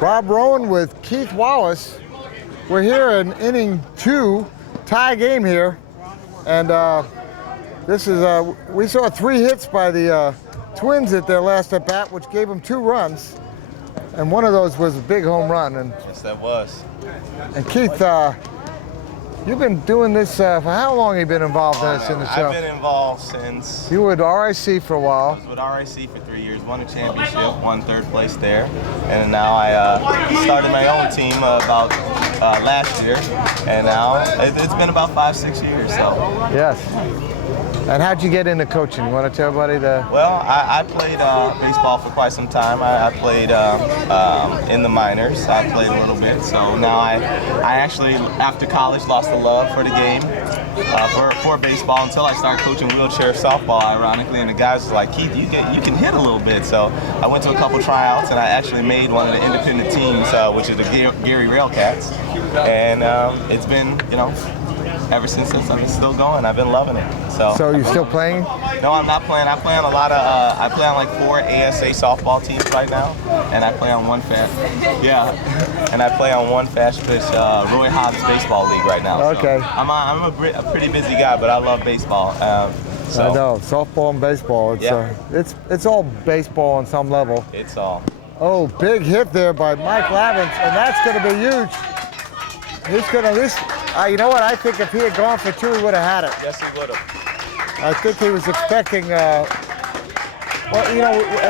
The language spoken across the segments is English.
Bob Rowan with Keith Wallace. We're here in inning 2, tie game here, and this is we saw 3 hits by the Twins at their last at bat, which gave them 2 runs, and one of those was a big home run. And yes, that was. And Keith, you've been doing this for how long? Have you been involved in this in the show? I've been involved since. You were with RIC for a while. I was with RIC for 3 years, won a championship, won 3rd place there, and now I started my own team about last year, and now it's been about 5-6 years. So. Yes. And how'd you get into coaching? You want to tell everybody the? Well, I played baseball for quite some time. I played in the minors. I played a little bit. So now I actually, after college, lost the love for the game, for baseball, until I started coaching wheelchair softball, ironically. And the guys was like, Keith, you can hit a little bit. So I went to a couple tryouts, and I actually made one of the independent teams, which is the Gary Railcats. And it's been, ever since I'm still going. I've been loving it. So you're still playing? No, I'm not playing. I play on a lot of. I play on like 4 ASA softball teams right now, and I play on one and I play on one fast pitch Roy Hobbs baseball league right now. Okay. So I'm a pretty busy guy, but I love baseball. I know softball and baseball. It's all baseball on some level. It's all. Oh, big hit there by Mike Lavins, and that's going to be huge. He's going to at least. You know what? I think if he had gone for 2, he would have had it. Yes, he would have. I think he was expecting. And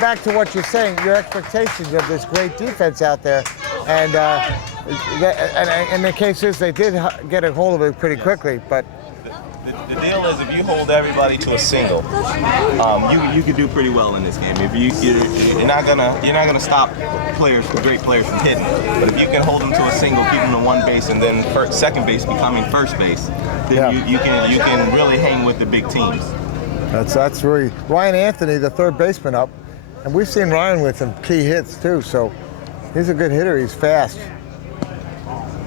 back to what you're saying, your expectations of this great defense out there, and in the cases they did get a hold of it pretty quickly, but. The deal is, if you hold everybody to a single, you could do pretty well in this game. If you're not gonna stop great players from hitting. But if you can hold them to a single, keep them to one base, and then second base becoming first base, then you can really hang with the big teams. That's really Ryan Anthony, the 3rd baseman up, and we've seen Ryan with some key hits too. So he's a good hitter. He's fast.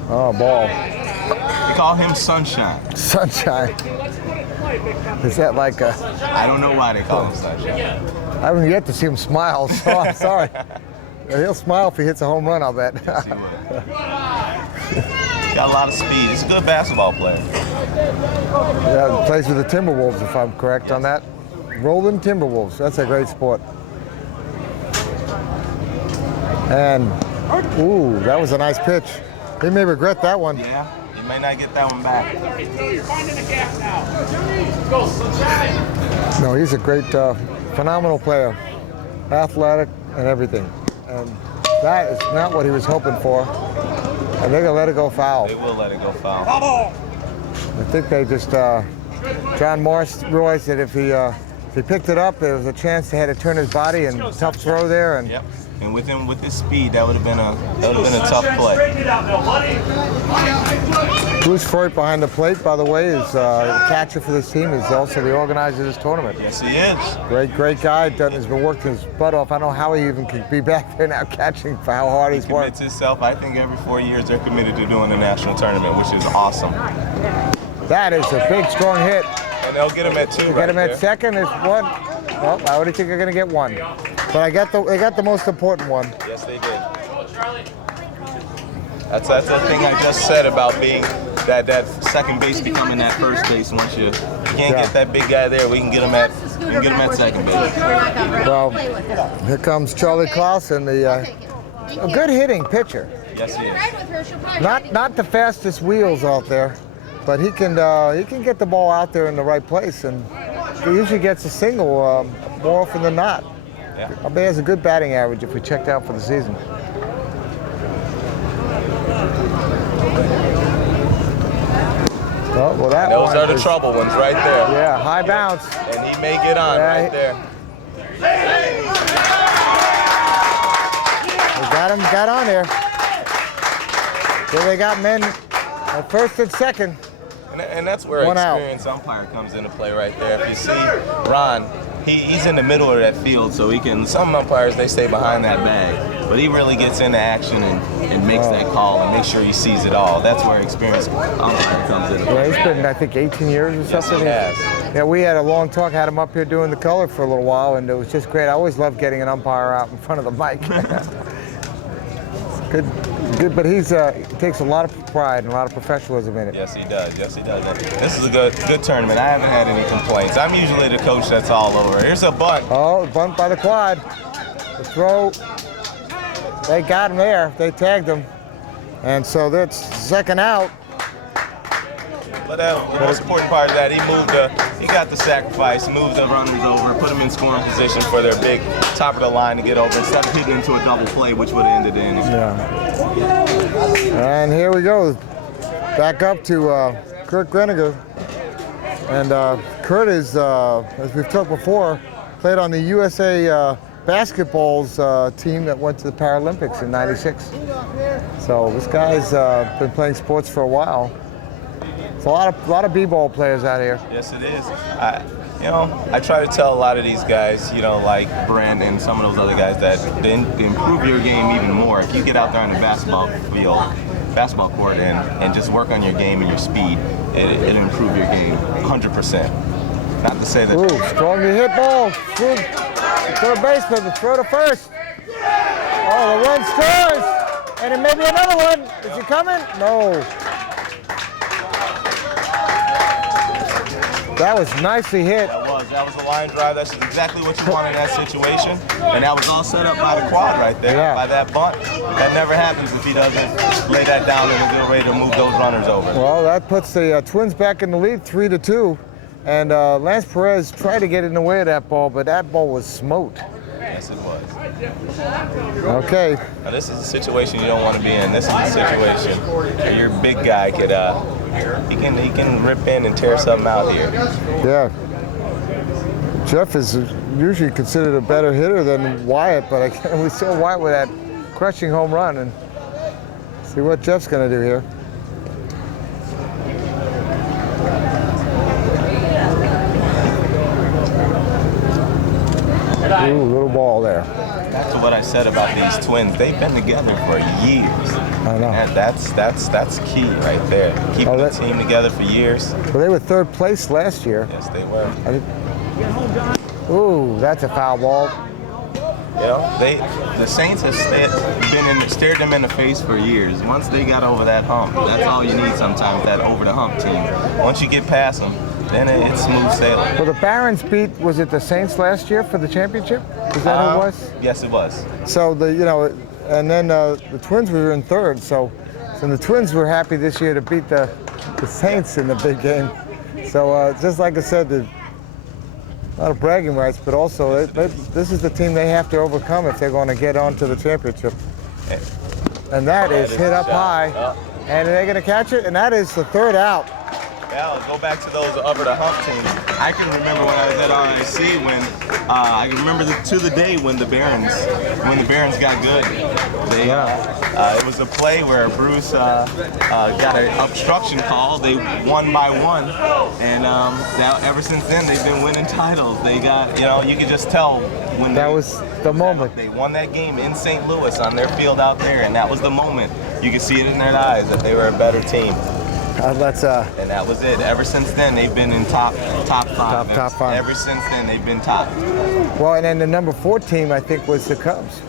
Oh, ball. We call him Sunshine. Sunshine. Is that like a... I don't know why they call him Sunshine. I haven't yet to see him smile, so I'm sorry. He'll smile if he hits a home run, I'll bet. Yes, he will. Got a lot of speed. He's a good basketball player. Yeah, he plays with the Timberwolves, if I'm correct on that. Roland Timberwolves. That's a great sport. And, ooh, that was a nice pitch. He may regret that one. Yeah, you may not get that one back. No, he's a great, phenomenal player. Athletic and everything. And that is not what he was hoping for. And they're going to let it go foul. They will let it go foul. I think they just, John Morris realized that if he picked it up, there was a chance they had to turn his body, and tough throw there. And yep. And with his speed, that would have been a tough play. Bruce Freud behind the plate, by the way, is the catcher for this team. Is also the organizer of this tournament. Yes, he is. Great guy. Has been working his butt off. I don't know how he even could be back there now catching for how hard he's worked. He commits himself. I think every 4 years they're committed to doing the national tournament, which is awesome. That is a big, strong hit. And they'll get him at 2 right Get him there. at second is 1. Well, I already think they're going to get 1. But they got the most important one. Yes, they did. That's the thing I just said about being that second base becoming that first base. Once you can't get that big guy there, we can get him at second base. Well, here comes Charlie Clausen, a good hitting pitcher. Yes, he is. Not the fastest wheels out there, but he can get the ball out there in the right place, and he usually gets a single more often than not. Yeah. I bet he has a good batting average if we checked out for the season. Oh, well, those are the trouble ones right there. Yeah, high bounce. And he may get on right there. They got on there. So they got men at first and second. And that's where experienced umpire comes into play right there. If you see Ron, he's in the middle of that field, so he can. Some umpires, they stay behind that bag, but he really gets into action and makes that call and makes sure he sees it all. That's where experienced umpire comes into play. Yeah, he's been, I think, 18 years or something. Yes, he has. Yeah, we had a long talk, had him up here doing the color for a little while, and it was just great. I always love getting an umpire out in front of the mic. good, but he takes a lot of pride and a lot of professionalism in it. Yes, he does. Yes, he does. This is a good tournament. I haven't had any complaints. I'm usually the coach that's all over. Here's a bunt. Oh, bunt by the quad. The throw. They got him there. They tagged him, and so that's second out. But the most important part of that, he got the sacrifice, moved the runners over, put them in scoring position for their big top of the line to get over instead of hitting into a double play, which would have ended the inning. Yeah. And here we go. Back up to Kurt Greniger. And Kurt is, as we've talked before, played on the USA basketball's team that went to the Paralympics in '96. So this guy's been playing sports for a while. It's a lot of b-ball players out here. Yes, it is. I try to tell a lot of these guys, like Brandon and some of those other guys, that to improve your game even more, if you get out there on the basketball court, and just work on your game and your speed, it'll improve your game 100%. Not to say that. Ooh, strongly hit ball. Third baseman, throw to first. Oh, the run scores, and it may be another one. Is he coming? No. That was nicely hit. That was a line drive. That's exactly what you want in that situation. And that was all set up by the quad right there, by that bunt. That never happens if he doesn't lay that down and is ready to move those runners over. Well, that puts the Twins back in the lead, 3-2. And Lance Perez tried to get in the way of that ball, but that ball was smote. Yes, it was. Okay. Now, this is a situation you don't want to be in. This is a situation where your big guy could, he can rip in and tear something out here. Yeah. Jeff is usually considered a better hitter than Wyatt, but we saw Wyatt with that crushing home run, and see what Jeff's going to do here. Ooh, little ball there. Back to what I said about these Twins. They've been together for years. I know. And that's key right there. Keeping the team together for years. Well, they were third place last year. Yes, they were. Ooh, that's a foul ball. The Saints have stared them in the face for years. Once they got over that hump, that's all you need sometimes, that over the hump team. Once you get past them, then it's smooth sailing. Well, the Barons was it the Saints last year for the championship? Is that who it was? Yes, it was. So and then the Twins were in third. So the Twins were happy this year to beat the Saints in the big game. So just like I said, a lot of bragging rights, but also this is the team they have to overcome if they're going to get on to the championship. And that is hit up high, and they're going to catch it, and that is the third out. Yeah, I'll go back to those over the hump teams. I can remember when I was at RIC when I can remember to the day when the Barons got good. It was a play where Bruce got an obstruction call. They won by one, and now ever since then they've been winning titles. They got, you could just tell when that was the moment they won that game in St. Louis on their field out there, and that was the moment. You could see it in their eyes that they were a better team. And that was it. Ever since then, they've been in top five. Top five. Ever since then, they've been top. Well, and then the number 4 team, I think, was the Cubs.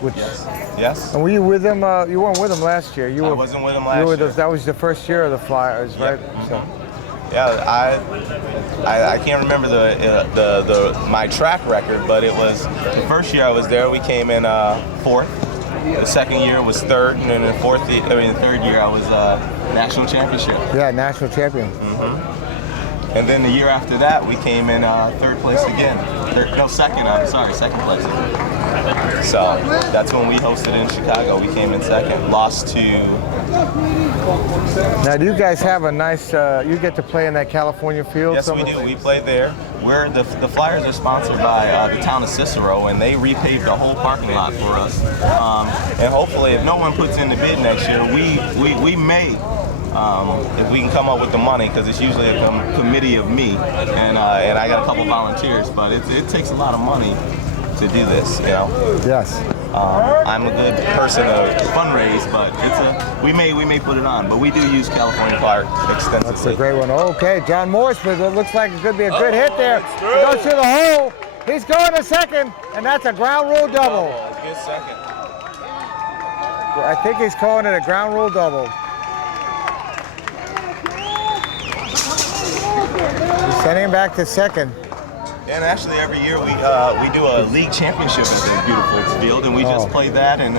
Yes. And were you with them? You weren't with them last year. I wasn't with them last year. That was the first year of the Flyers, right? Mm-hmm. So. Yeah, I can't remember my track record, but it was the first year I was there. We came in 4th. The second year was 3rd, and then the third year I was national championship. Yeah, national champion. Mm-hmm. And then the year after that, we came in 3rd place again. Second place. So that's when we hosted in Chicago. We came in 2nd, lost to. Now, do you guys have a nice? You get to play in that California field. Yes, we do. We play there. The Flyers are sponsored by the town of Cicero, and they repaved the whole parking lot for us. And hopefully, if no one puts in the bid next year, we may. If we can come up with the money, because it's usually a committee of me, and I got a couple volunteers, but it takes a lot of money to do this, Yes. I'm a good person to fundraise, but we may put it on, but we do use California Park extensively. That's a great one. Okay, John Morse, but it looks like it could be a good hit there. He goes through the hole. He's going to second, and that's a ground rule double. Good second. I think he's calling it a ground rule double. He's sending him back to second. And actually, every year we do a league championship at the beautiful field, and we just played that. And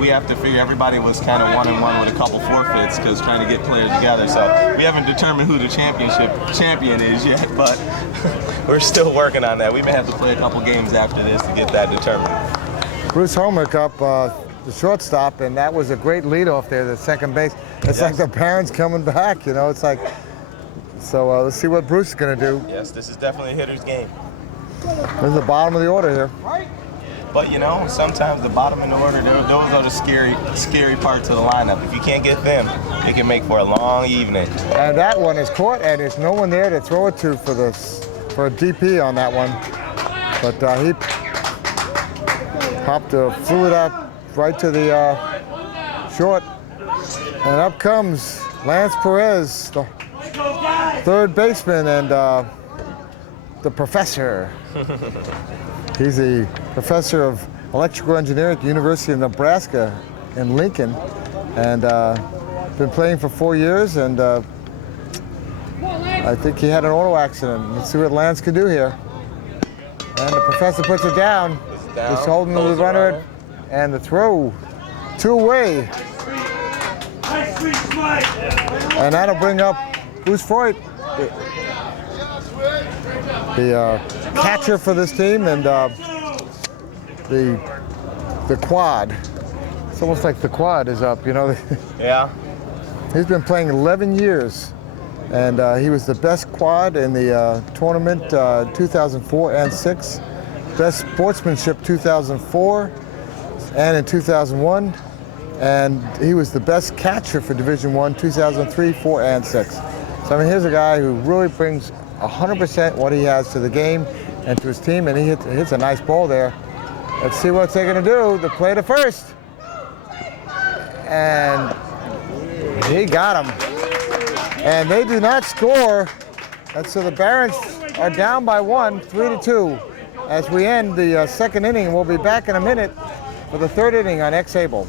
we have to figure everybody was kind of 1-1 with a couple forfeits because trying to get players together. So we haven't determined who the champion is yet, but we're still working on that. We may have to play a couple games after this to get that determined. Bruce Homer up the shortstop, and that was a great leadoff there, the second base. It's like the Barons coming back, you know. It's like, so let's see what Bruce is going to do. Yes, this is definitely a hitter's game. This is the bottom of the order here. But you know, sometimes the bottom of the order, those are the scary parts of the lineup. If you can't get them, it can make for a long evening. And that one is caught, and there's no one there to throw it to for a DP on that one. But he popped flew it up right to the short. And up comes Lance Perez, the third baseman, and the professor. He's a professor of electrical engineering at the University of Nebraska in Lincoln, and been playing for 4 years, and I think he had an auto accident. Let's see what Lance can do here. And the professor puts it down. He's holding the runner, and the throw, 2 away. And that'll bring up Bruce Freud, the catcher for this team, and the quad. It's almost like the quad is up, you know. Yeah. He's been playing 11 years, and he was the best quad in the tournament 2004 and 6, best sportsmanship 2004 and in 2001, and he was the best catcher for Division I 2003, 4, and 6. So I mean, here's a guy who really brings 100% what he has to the game and to his team, and he hits a nice ball there. Let's see what they're going to do. The play to first, and he got him. And they do not score, and so the Barons are down by 1, 3-2. As we end the second inning, we'll be back in a minute for the third inning on X-Able.